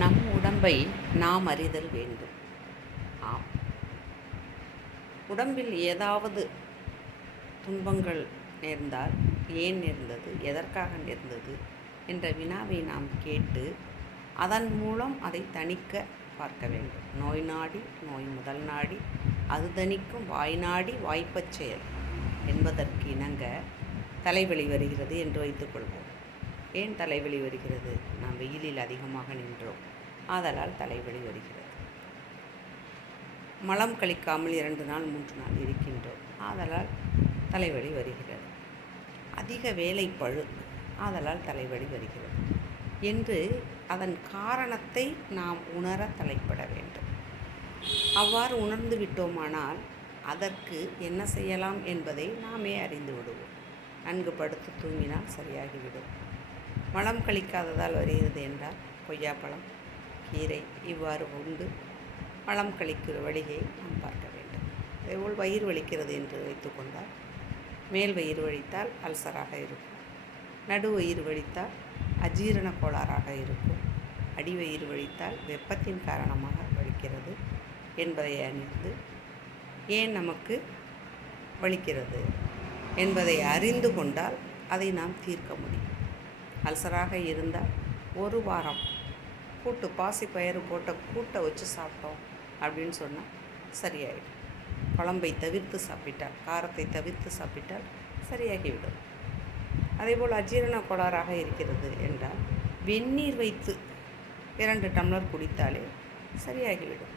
நம் உடம்பை நாம் அறிதல் வேண்டும். ஆம், உடம்பில் ஏதாவது துன்பங்கள் நேர்ந்தால் ஏன் நேர்ந்தது, எதற்காக நேர்ந்தது என்ற வினாவை நாம் கேட்டு அதன் மூலம் அதை தணிக்க பார்க்க வேண்டும். நோய் நாடி நோய் முதல் நாடி அது தணிக்கும் வாய் நாடி வாய்ப்பச் செயல் என்பதற்கு இணங்க தலைவலி வருகிறது என்று வைத்துக்கொள்வோம். ஏன் தலைவலி வருகிறது? நாம் வெயிலில் அதிகமாக நின்றோம், ஆதலால் தலைவலி வருகிறது. மலம் கழிக்காமல் 2 நாள் 3 நாள் இருக்கின்றோம், ஆதலால் தலைவலி வருகிறது. அதிக வேலைப்பழு, ஆதலால் தலைவலி வருகிறது என்று அதன் காரணத்தை நாம் உணர தலைப்பட வேண்டும். அவ்வாறு உணர்ந்து விட்டோமானால் அதற்கு என்ன செய்யலாம் என்பதை நாமே அறிந்து விடுவோம். நன்கு படுத்து தூங்கினால் சரியாகிவிடும். மலம் கழிக்காததால் வருகிறது என்றால் கொய்யாப்பழம், கீரை இவ்வாறு உண்டு மலம் கழிக்கிற வழியை நாம் பார்க்க வேண்டும். அதேபோல் வயிறு வலிக்கிறது என்று வைத்துக்கொண்டால் மேல் வயிறு வலித்தால் அல்சராக இருக்கும், நடு வயிறு வலித்தால் அஜீரண கோளாறாக இருக்கும், அடிவயிறு வலித்தால் வெப்பத்தின் காரணமாக வலிக்கிறது என்பதை அறிந்து ஏன் நமக்கு வலிக்கிறது என்பதை அறிந்து கொண்டால் அதை நாம் தீர்க்க முடியும். அல்சராக இருந்தால் 1 வாரம் கூட்டு பாசிப்பயிறு போட்ட கூட்டை வச்சு சாப்பிட்டோம் அப்படின்னு சொன்னால் சரியாயிடும். குழம்பை தவிர்த்து சாப்பிட்டால், காரத்தை தவிர்த்து சாப்பிட்டால் சரியாகிவிடும். அதேபோல் அஜீரண கோளாறாக இருக்கிறது என்றால் வெந்நீர் வைத்து 2 டம்ளர் குடித்தாலே சரியாகிவிடும்.